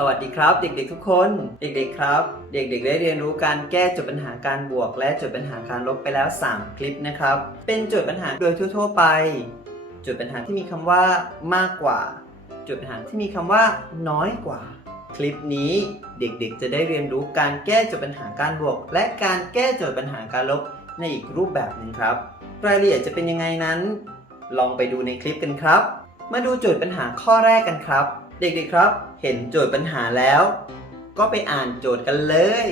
สวัสดีครับ เด็กๆทุกคน เด็กๆครับ เด็กๆได้เรียนรู้การแก้โจทย์ปัญหาการบวก และโจทย์ปัญหาการลบไปแล้ว 3 คลิปนะครับ เป็นโจทย์ปัญหาโดยทั่ว ๆ ไปโจทย์ปัญหาที่มีคำว่ามากกว่าโจทย์ปัญหาที่มีคำว่าน้อยกว่า คลิปนี้เด็กๆ จะได้เรียนรู้การแก้โจทย์ปัญหาการบวก และการแก้โจทย์ปัญหาการลบในอีกรูปแบบหนึ่งครับ รายละเอียดจะเป็นยังไงนั้น ลองไปดูในคลิปกันครับ มาดูโจทย์ปัญหาข้อแรกกันครับ เด็กๆครับ เห็นโจทย์ปัญหาแล้ว ก็ไปอ่านโจทย์กันเลย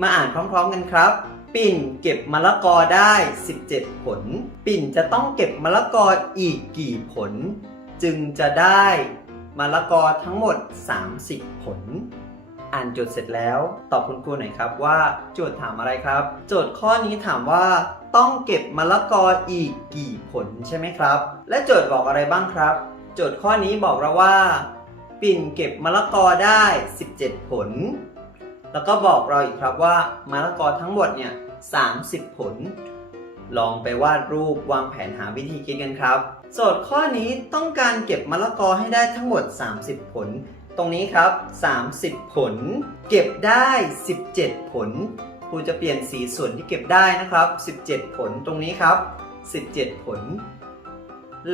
มาอ่านพร้อมๆกันครับ ปิ่นเก็บมะละกอได้ 17 ผล ปิ่นจะต้องเก็บมะละกออีกกี่ผล จึงจะได้มะละกอทั้งหมด 30 ผล อ่านโจทย์เสร็จแล้ว ตอบคุณครูหน่อยครับว่าโจทย์ถามอะไรครับ โจทย์ข้อนี้ถามว่าต้องเก็บมะละกออีกกี่ผลใช่ไหมครับ และโจทย์บอกอะไรบ้างครับ โจทย์ข้อนี้บอกเราว่า ปิ่นเก็บมะละกอได้ 17 ผล แล้วก็บอกเราอีกครับว่ามะละกอทั้งหมดเนี่ย 30 ผล ลองไปวาดรูปวางแผนหาวิธีคิดกันครับ โจทย์ข้อนี้ต้องการเก็บมะละกอให้ได้ทั้งหมด 30 ผล ตรงนี้ครับ 30 ผล เก็บได้ 17 ผล ครูจะเปลี่ยนสีส่วนที่เก็บได้นะครับ 17 ผลตรงนี้ครับ 17 ผล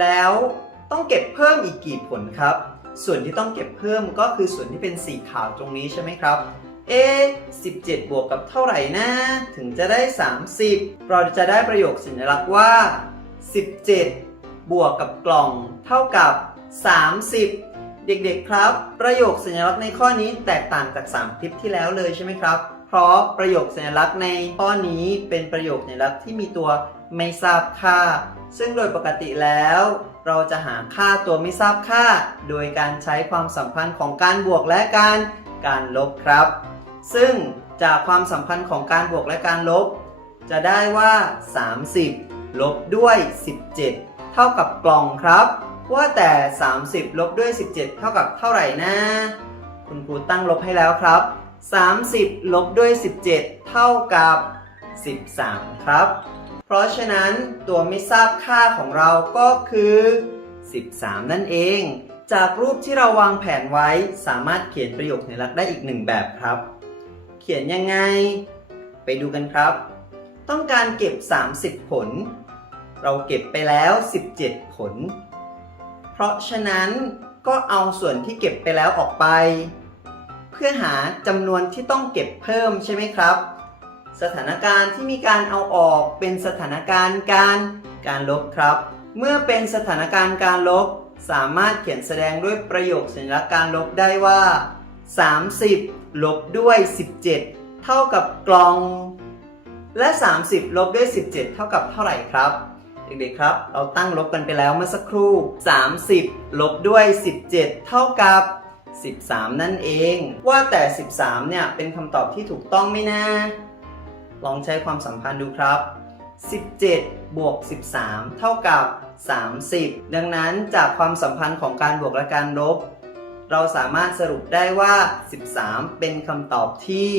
แล้วต้องเก็บเพิ่มอีกกี่ผลครับ ส่วนที่ต้องเก็บเพิ่มก็คือส่วนที่เป็นสีขาวตรงนี้ใช่ไหมครับ เอ17 บวกกับเท่าไหร่นะ ถึงจะได้ 30 เราจะได้ประโยคสัญลักษณ์ว่า 17 บวกกับกล่องเท่ากับ 30เด็กๆ ครับ ประโยคสัญลักษณ์ในข้อนี้แตกต่างจาก 3 คลิปที่แล้วเลยใช่ไหมครับ เพราะประโยคสัญลักษณ์ในข้อนี้เป็นประโยคสัญลักษณ์ที่มีตัวไม่ทราบค่า ซึ่งโดยปกติแล้ว เราจะหาค่าตัวไม่ทราบค่า โดยการใช้ความสัมพันธ์ของการบวกและการการลบครับ ซึ่งจากความสัมพันธ์ของการบวกและการลบ จะได้ว่า 30 ลบด้วย 17 เท่ากับกล่องครับ ว่าแต่ 30 ลบด้วย 17 เท่ากับเท่าไหร่นะ คุณครูตั้งลบให้แล้วครับ 30 ลบด้วย 17 เท่ากับ 13 ครับ ราะฉะนั้นตัวไม่ทราบค่าของเราก็คือ 13 นั่นเอง จากรูปที่เราวางแผนไว้สามารถเขียนประโยคในลักษณ์ได้อีกหนึ่งแบบครับ เขียนยังไง ไปดูกันครับ ต้องการเก็บ 30 ผล เราเก็บไปแล้ว 17 ผล เพราะฉะนั้นก็เอาส่วนที่เก็บไปแล้วออกไป เพื่อหาจำนวนที่ต้องเก็บเพิ่มใช่ไหมครับ สถานการณ์ที่มีการเอาออกเป็นสถานการณ์การการลบครับ เมื่อเป็นสถานการณ์การลบ สามารถเขียนแสดงด้วยประโยคสัญลักษณ์การลบได้ว่า 30 ลบด้วย 17 เท่ากับกลอง และ 30 ลบด้วย 17 เท่ากับเท่าไหร่ครับเด็กๆครับ เราตั้งลบกันไปแล้วเมื่อสักครู่ 30 ลบด้วย 17 เท่ากับ 13 นั่นเอง ว่าแต่ 13 เนี่ย เป็นคำตอบที่ถูกต้องไหมนะ ลองใช้ความสัมพันธ์ดูครับ 17 บวก 13 เท่ากับ 30 ดังนั้นจากความสัมพันธ์ของการบวกและการลบ เราสามารถสรุปได้ว่า 13 เป็นคำตอบที่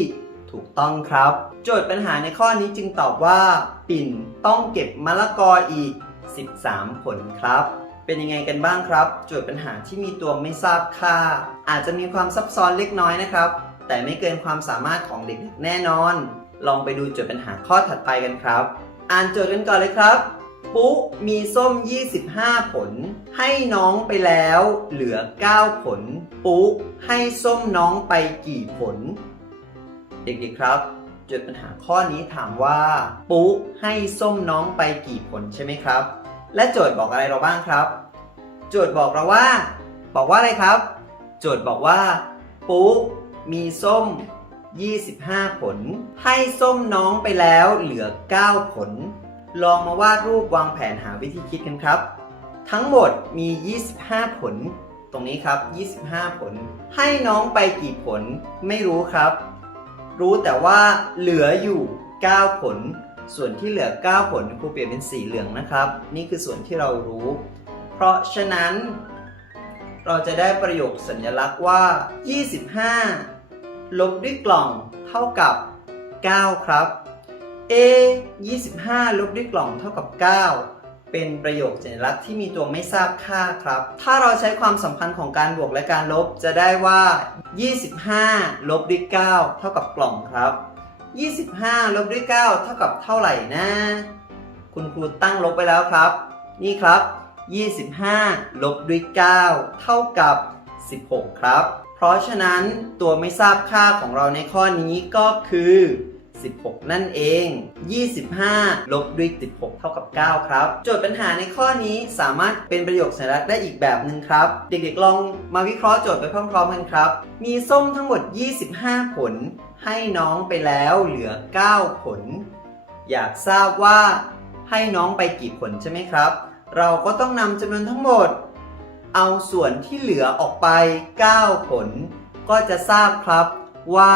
ถูกต้องครับ โจทย์ปัญหาในข้อนี้จึงตอบว่า ปิ่นต้องเก็บมะละกออีก 13 ผลครับ เป็นยังไงกันบ้างครับ โจทย์ปัญหาที่มีตัวไม่ทราบค่า อาจจะมีความซับซ้อนเล็กน้อยนะครับ แต่ไม่เกินความสามารถของเด็กๆแน่นอน ลองไปดูโจทย์ปัญหาข้อถัดไปกันครับ อ่านโจทย์กันก่อนเลยครับ ปุ๊มีส้ม 25 ผล ให้น้องไปแล้ว เหลือ 9 ผล ปุ๊ให้ส้มน้องไปกี่ผล เด็กๆครับโจทย์ปัญหาข้อนี้ถามว่า ปุ๊ให้ส้มน้องไปกี่ผลใช่ไหมครับ และโจทย์บอกอะไรเราบ้างครับ โจทย์บอกเราว่า บอกว่าอะไรครับ โจทย์บอกว่า ปุ๊มีส้ม 25 ผล ให้ส้มน้องไปแล้วเหลือ 9 ผล ลองมาวาดรูปวางแผนหาวิธีคิดกันครับ ทั้งหมดมี 25 ผล ตรงนี้ครับ 25 ผล ให้น้องไปกี่ผลไม่รู้ครับ รู้แต่ว่าเหลืออยู่ 9 ผล ส่วนที่เหลือ 9 ผลครูเปลี่ยนเป็นสีเหลืองนะครับ นี่คือส่วนที่เรารู้ เพราะฉะนั้น เราจะได้ประโยคสัญลักษณ์ว่า 25 ลบด้วยกล่องเท่ากับ 9 ครับ A 25 ลบด้วยกล่องเท่ากับ 9 เป็นประโยคสัญลักษณ์ที่มีตัวไม่ทราบค่าครับ ถ้าเราใช้ความสัมพันธ์ของการบวกและการลบจะได้ว่า 25 ลบด้วย 9 เท่ากับกล่องครับ 25 ลบด้วย 9 เท่ากับเท่าไหร่นะ คุณครูตั้งลบไปแล้วครับ นี่ครับ 25 ลบด้วย 9 เท่ากับ 16 ครับ ราะฉะนั้นตัวไม่ทราบค่าของเราในข้อนี้ก็คือ 16 นั่นเอง 25 ลบด้วย 16 เท่ากับ 9 ครับ โจทย์ปัญหาในข้อนี้สามารถเป็นประโยคสัญลักษณ์ได้อีกแบบหนึ่งครับ เด็กๆลองมาวิเคราะห์โจทย์ไปพร้อมๆกันครับ มีส้มทั้งหมด 25 ผล ให้น้องไปแล้วเหลือ 9 ผล อยากทราบว่าให้น้องไปกี่ผลใช่ไหมครับ เราก็ต้องนำจำนวนทั้งหมด เอาส่วนที่เหลือออกไป 9 ผล ก็จะทราบครับว่า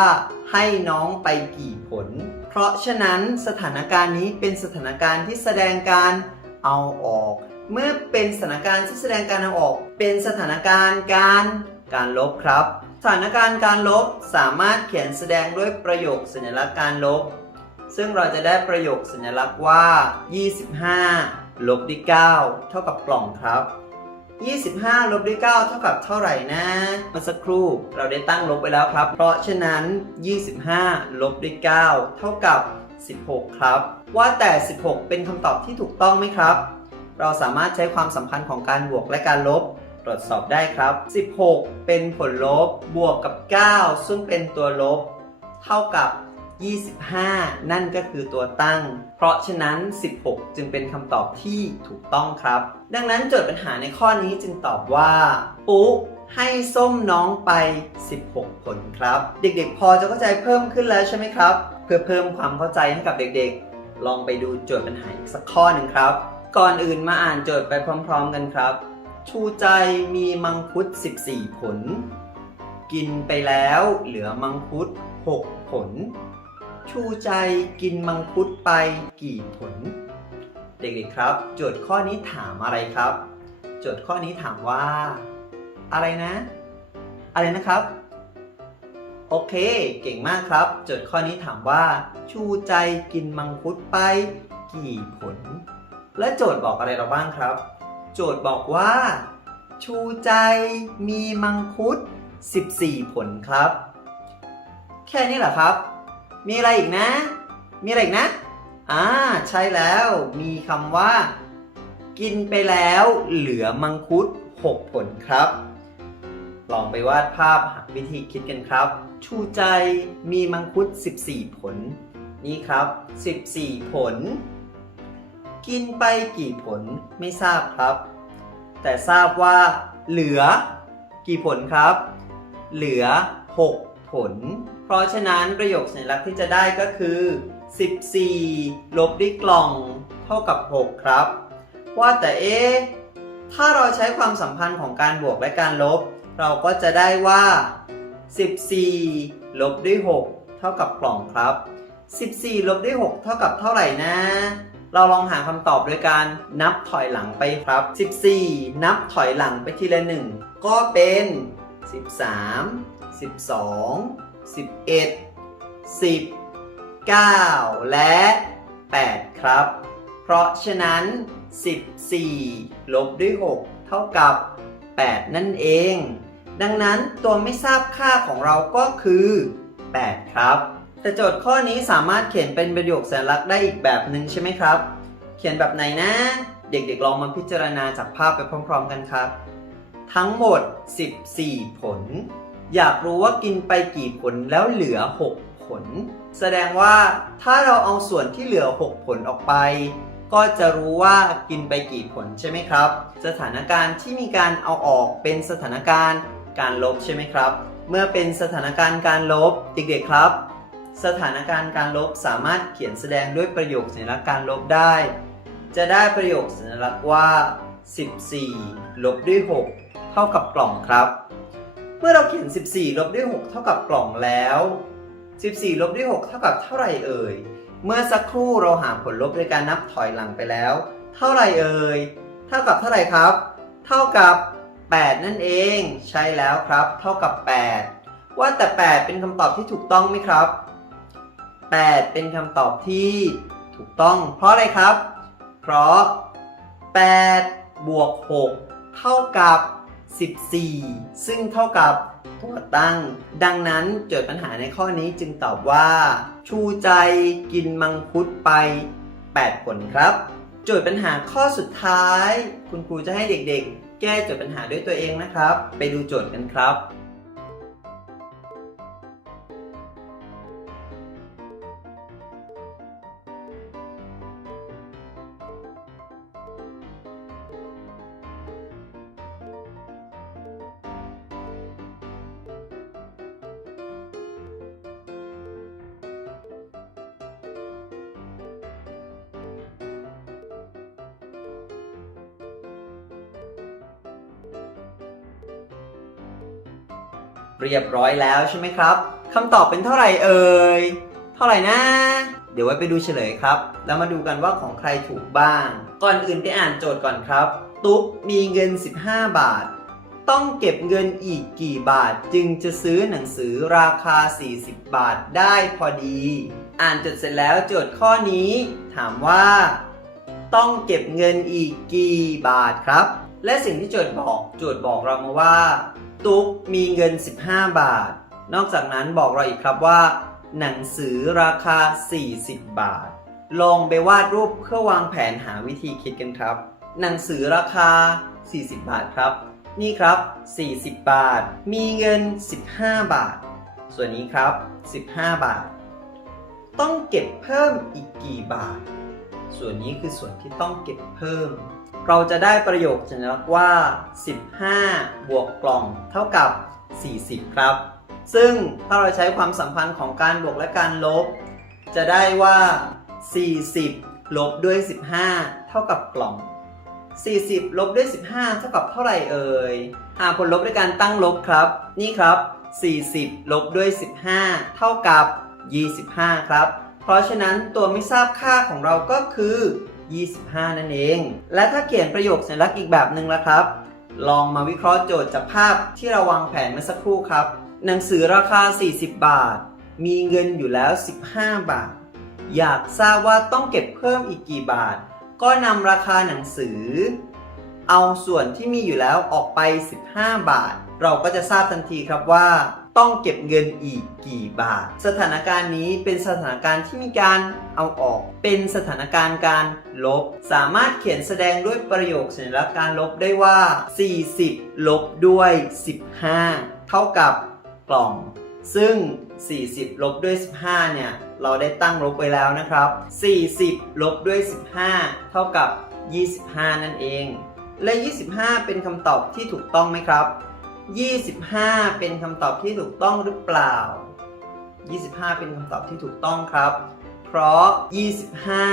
ให้น้องไปกี่ผล เพราะฉะนั้นสถานการณ์นี้เป็นสถานการณ์ที่แสดงการเอาออก เมื่อเป็นสถานการณ์ที่แสดงการเอาออก เป็นสถานการณ์การการลบครับ สถานการณ์การลบสามารถเขียนแสดงด้วยประโยคสัญลักษณ์การลบ ซึ่งเราจะได้ประโยคสัญลักษณ์ว่า 25 ลบด้วย9เท่ากับกล่องครับ 25 ลบด้วย 9 เท่ากับเท่าไหร่นะเมื่อสักครู่เราได้ตั้งลบไปแล้วครับ เพราะฉะนั้น 25 ลบด้วย 9 เท่ากับ 16 ครับ ว่าแต่ 16 เป็นคำตอบที่ถูกต้องไหมครับ เราสามารถใช้ความสัมพันธ์ของการบวกและการลบ ตรวจสอบได้ครับ 16 เป็นผลลบบวกกับ 9 ซึ่งเป็นตัวลบ เท่ากับ 25 นั่นก็คือตัวตั้ง เพราะฉะนั้น 16 จึงเป็นคำตอบที่ถูกต้องครับ ดังนั้นโจทย์ปัญหาในข้อนี้จึงตอบว่า ปุ๊ให้ส้มน้องไป 16 ผลครับ เด็กๆ พอจะเข้าใจเพิ่มขึ้นแล้วใช่ไหมครับ เพื่อเพิ่มความเข้าใจให้กับเด็กๆ ลองไปดูโจทย์ปัญหาอีกสักข้อหนึ่งครับ ก่อนอื่นมาอ่านโจทย์ไปพร้อม ๆ กันครับ ชูใจมีมังคุด 14 ผล กินไปแล้วเหลือมังคุด 6 ผล ชูใจกินมังคุดไปกี่ผล เด็กๆครับ โจทย์ข้อนี้ถามอะไรครับ โจทย์ข้อนี้ถามว่า อะไรนะ อะไรนะครับ โอเค เก่งมากครับ โจทย์ข้อนี้ถามว่า ชูใจกินมังคุดไปกี่ผล และโจทย์บอกอะไรเราบ้างครับ โจทย์บอกว่า ชูใจมีมังคุด 14 ผลครับ แค่นี้เหรอครับ มีอะไรอีกนะ มีอะไรอีกนะ อ่า ใช่แล้ว มีคำว่า กินไปแล้วเหลือมังคุด 6 ผลครับ ลองไปวาดภาพวิธีคิดกันครับ ชูใจมีมังคุด 14 ผล นี่ครับ 14 ผล กินไปกี่ผลไม่ทราบครับ แต่ทราบว่าเหลือกี่ผลครับ เหลือ 6 ผล เพราะฉะนั้นประโยคสัญลักษณ์ที่จะได้ก็คือ 14 ลบด้วยกล่องเท่ากับ 6 ครับ ว่าแต่เอ๊ะถ้าเราใช้ความสัมพันธ์ของการบวกและการลบ เราก็จะได้ว่า 14 ลบด้วย 6 เท่ากับกล่องครับ 14 ลบด้วย 6 เท่ากับเท่าไหร่นะ เราลองหาคำตอบโดยการนับถอยหลังไปครับ 14 นับถอยหลังไปทีละ 1 ก็เป็น 13 12 11 10 9และ 8 ครับ เพราะฉะนั้น 14 ลบด้วย 6 เท่ากับ 8 นั่นเอง ดังนั้นตัวไม่ทราบค่าของเราก็คือ 8 ครับ แต่โจทย์ข้อนี้สามารถเขียนเป็นประโยคสัญลักษณ์ได้อีกแบบหนึ่งใช่ไหมครับ เขียนแบบไหนนะ เด็กๆลองมาพิจารณาจากภาพไปพร้อม ๆ กันครับ ทั้งหมด 14 ผล อยากรู้ว่ากินไปกี่ผลแล้วเหลือ 6 ผล แสดงว่าถ้าเราเอาส่วนที่เหลือ 6 ผลออกไป ก็จะรู้ว่ากินไปกี่ผลใช่ไหมครับ สถานการณ์ที่มีการเอาออกเป็นสถานการณ์การลบใช่ไหมครับ เมื่อเป็นสถานการณ์การลบเด็กๆครับ สถานการณ์การลบสามารถเขียนแสดงด้วยประโยคสัญลักษณ์การลบได้ จะได้ประโยคสัญลักษณ์ว่า 14 ลบด้วย 6 เท่ากับกล่องครับ เมื่อเราเขียน 14 ลบด้วย 6 เท่ากับกล่องแล้ว 14 ลบด้วย 6 เท่ากับเท่าไหร่เอ่ย เมื่อสักครู่เราหาผลลบโดยการนับถอยหลังไปแล้ว เท่าไหร่เอ่ย เท่ากับเท่าไหร่ครับ เท่ากับ 8 นั่นเอง ใช่แล้วครับ เท่ากับ 8 ว่าแต่ 8 เป็นคำตอบที่ถูกต้องไหมครับ 8 เป็นคำตอบที่ถูกต้อง เพราะอะไรครับ เพราะ 8 บวก 6 เท่ากับ 14 ซึ่งเท่ากับตัวตั้ง ดังนั้นโจทย์ปัญหาในข้อนี้จึงตอบว่า ชูใจกินมังคุดไป 8 ผลครับ โจทย์ปัญหาข้อสุดท้าย คุณครูจะให้เด็กๆ แก้โจทย์ปัญหาด้วยตัวเองนะครับ ไปดูโจทย์กันครับ เรียบร้อยแล้วใช่ไหมครับคำตอบเป็นเท่าไหร่เอ่ย เท่าไหร่นะ เดี๋ยวไว้ไปดูเฉลยครับ แล้วมาดูกันว่าของใครถูกบ้าง ก่อนอื่นไปอ่านโจทย์ก่อนครับ ตุ๊กมีเงิน 15 บาท ต้องเก็บเงินอีกกี่บาท จึงจะซื้อหนังสือราคา 40 บาทได้พอดี อ่านจดเสร็จแล้วโจทย์ข้อนี้ ถามว่า ต้องเก็บเงินอีกกี่บาทครับ และสิ่งที่โจทย์บอก โจทย์บอกเรามาว่า ตุ๊กมีเงิน 15 บาท นอกจากนั้นบอกเราอีกครับว่า หนังสือราคา 40 บาท ลองไปวาดรูปเพื่อวางแผนหาวิธีคิดกันครับ หนังสือราคา 40 บาทครับ นี่ครับ 40 บาท มีเงิน 15 บาท ส่วนนี้ครับ 15 บาท ต้องเก็บเพิ่มอีกกี่บาท ส่วนนี้คือส่วนที่ต้องเก็บเพิ่ม เราจะได้ประโยคสัญลักษณ์ว่า 15 บวกกล่องเท่ากับ 40 ครับ ซึ่งถ้าเราใช้ความสัมพันธ์ของการบวกและการลบ จะได้ว่า 40 ลบด้วย 15 เท่ากับกล่อง 40 ลบด้วย 15 เท่ากับเท่าไหร่เอ่ยหาผลลบด้วยการตั้งลบครับ นี่ครับ 40 ลบด้วย 15 เท่ากับ 25 ครับ เพราะฉะนั้นตัวไม่ทราบค่าของเราก็คือ 25 นั่นเอง และถ้าเขียนประโยคสัญลักษณ์อีกแบบหนึ่งละครับ ลองมาวิเคราะห์โจทย์จากภาพที่เราวางแผนเมื่อสักครู่ครับ หนังสือราคา 40 บาท มีเงินอยู่แล้ว 15 บาท อยากทราบว่าต้องเก็บเพิ่มอีกกี่บาท ก็นำราคาหนังสือ เอาส่วนที่มีอยู่แล้วออกไป 15 บาท เราก็จะทราบทันทีครับว่า ต้องเก็บเงินอีกกี่บาท สถานการณ์นี้เป็นสถานการณ์ที่มีการเอาออก เป็นสถานการณ์การลบ สามารถเขียนแสดงด้วยประโยคสัญลักษณ์การลบได้ว่า 40 ลบด้วย 15 เท่ากับกล่อง ซึ่ง 40 ลบด้วย 15 เนี่ย เราได้ตั้งลบไว้แล้วนะครับ 40 ลบด้วย 15 เท่ากับ 25 นั่นเอง และ 25 เป็นคำตอบที่ถูกต้องไหมครับ 25 เป็นคำตอบที่ถูกต้องหรือเปล่า 25 เป็นคำตอบที่ถูกต้องครับ เพราะ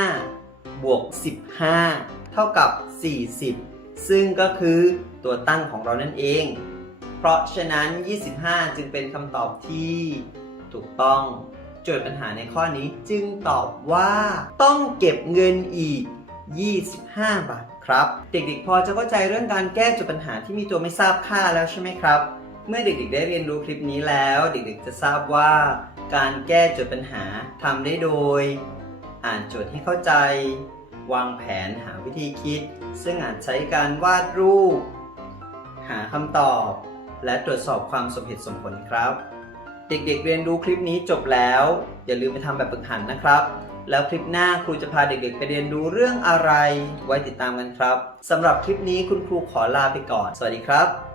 25 บวก 15 เท่ากับ 40 ซึ่งก็คือตัวตั้งของเรานั่นเอง เพราะฉะนั้น 25 จึงเป็นคำตอบที่ถูกต้อง โจทย์ปัญหาในข้อนี้จึงตอบว่าต้องเก็บเงินอีก 25 บาท ครับ เด็กๆ พอจะเข้าใจเรื่องการแก้โจทย์ปัญหาที่มีตัวไม่ทราบค่าแล้วใช่ไหมครับ เมื่อเด็กๆ ได้เรียนรู้คลิปนี้แล้ว เด็กๆ จะทราบว่า การแก้โจทย์ปัญหาทำได้โดย อ่านโจทย์ให้เข้าใจ วางแผนหาวิธีคิด ซึ่งอาจใช้การวาดรูป หาคำตอบ และตรวจสอบความสมเหตุสมผลครับ เด็กๆ เรียนรู้คลิปนี้จบแล้ว อย่าลืมไปทำแบบฝึกหัดนะครับ แล้วคลิปหน้าครูจะพาเด็กๆ ไปเรียนรู้เรื่องอะไร ไว้ติดตามกันครับสำหรับคลิปนี้คุณครูขอลาไปก่อน สวัสดีครับ